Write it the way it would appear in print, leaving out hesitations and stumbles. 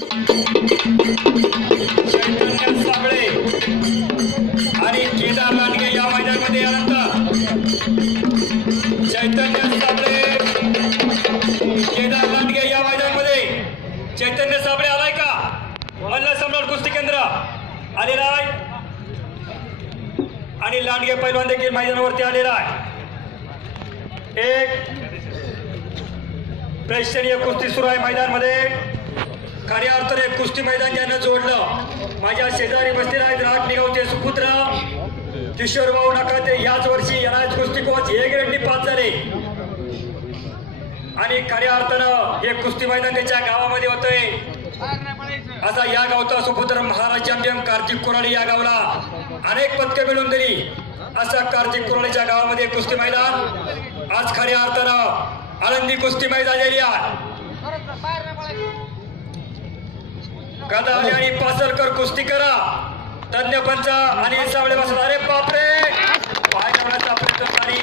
चैतन्य साबळे आणि केदार लांडगे या मैदानामध्ये यानंतर चैतन्य साबळे केदार लांडगे या मैदानामध्ये चैतन्य साबळे आलाय का? मल्ल सम्राट कुस्ती केंद्र आलेला आहे आणि लांडगे पैलवान देखील मैदानावरती आलेला आहे। एक प्रेक्षणीय कुस्ती सुरू आहे मैदानामध्ये। खऱ्या अर्थाने कुस्ती मैदान ज्यानं जोडलं माझ्या शेजारी बसलेला आहेत राज निगावचे सुपुत्र किशोर भाऊ नकाते। याच वर्षी याच कुस्ती कोच ए ग्रेडनी पास झाले आणि खऱ्या अर्थानं हे कुस्ती मैदान त्याच्या गावामध्ये होतंय। असा या गावचा सुपुत्र महाराज चॅम्पियन कार्तिक कुराडे या गावाला अनेक पदके मिळवून दिली। असा कार्तिक कुराडेच्या गावामध्ये कुस्ती मैदान आज खऱ्या अर्थानं आनंदी कुस्ती मैदान झाली आहे। गदाले आणि पासलकर कुस्ती करा तज्ञ पंच आणि सावळे बसला। अरे बापरे पाय ठेवण्याचा प्रयत्न झाली।